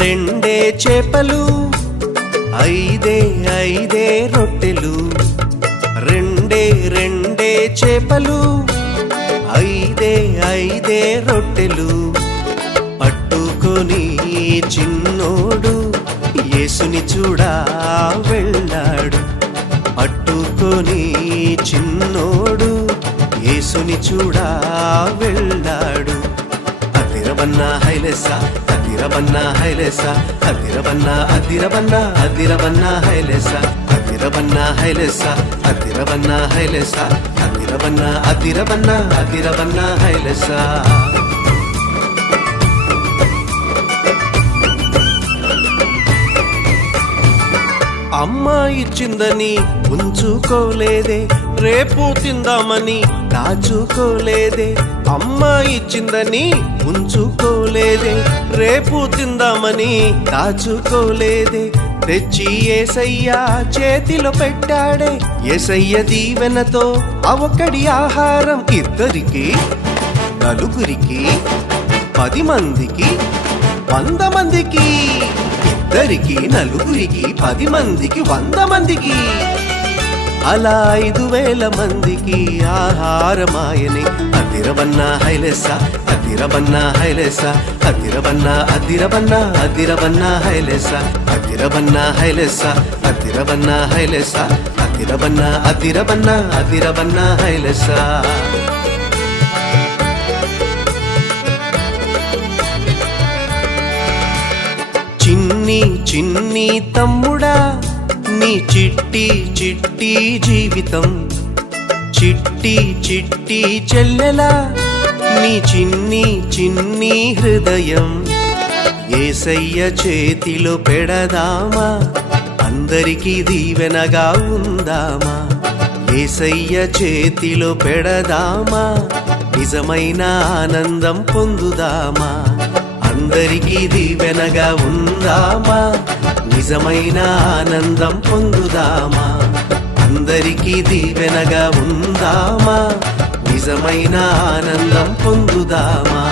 రెండే చేపలు ఐదే రొట్టెలు రెండే చేపలు ఐదే రొట్టెలు పట్టుకొని చిన్నోడు యేసుని చూడా వెళ్ళాడు పట్టుకొని చిన్నోడు యేసుని చూడా వెళ్ళాడు అదిరబన్నా హైలెసా అదిరబన్నా హైలెసా అదిరబన్నా అదిరబన్నా అదిరబన్నా హైలెసా అదిరబన్నా హైలెసా అదిరబన్నా హైలెసా అదిరబన్నా అదిరబన్నా అదిరబన్నా హైలెసా అమ్మ ఇచ్చిందని ఉంచుకోలేదే రేపు తిందామని దాచుకోలేదే అమ్మ ఇచ్చిందని ఉంచుకోలేదే రేపు తిందామని దాచుకోలేదే తెచ్చి యేసయ్య చేతిలో పెట్టాడే యేసయ్య దీవెనతో అవకడి ఆహారం ఇద్దరికి నలుగురికి 10 మందికి 100 మందికి ఇద్దరికి నలుగురికి 10 మందికి 100 మందికి అలా 5000 మందికి ఆహారమాయని అదిరబన్నా హైలెసా అదిరబన్నా హైలెసా అదిరబన్నా అదిరబన్నా అదిరబన్నా హైలెసా అదిరబన్నా హైలెసా అదిరబన్నా హైలెసా అదిరబన్నా అదిరబన్నా అదిరబన్నా హైలెసా చిన్ని తమ్ముడా నీ చిట్టి జీవితం చిట్టి చెల్లెలా నీ చిన్ని హృదయం యేసయ్య చేతిలో పెడదామా అందరికీ దీవెనగా ఉందామా యేసయ్య చేతిలో పెడదామా నిజమైన ఆనందం పొందుదామా అందరికీ దీవెనగా ఉందామా నిజమైన ఆనందం పొందుదామా అందరికీ దీవెనగా ఉందామా నిజమైన ఆనందం పొందుదామా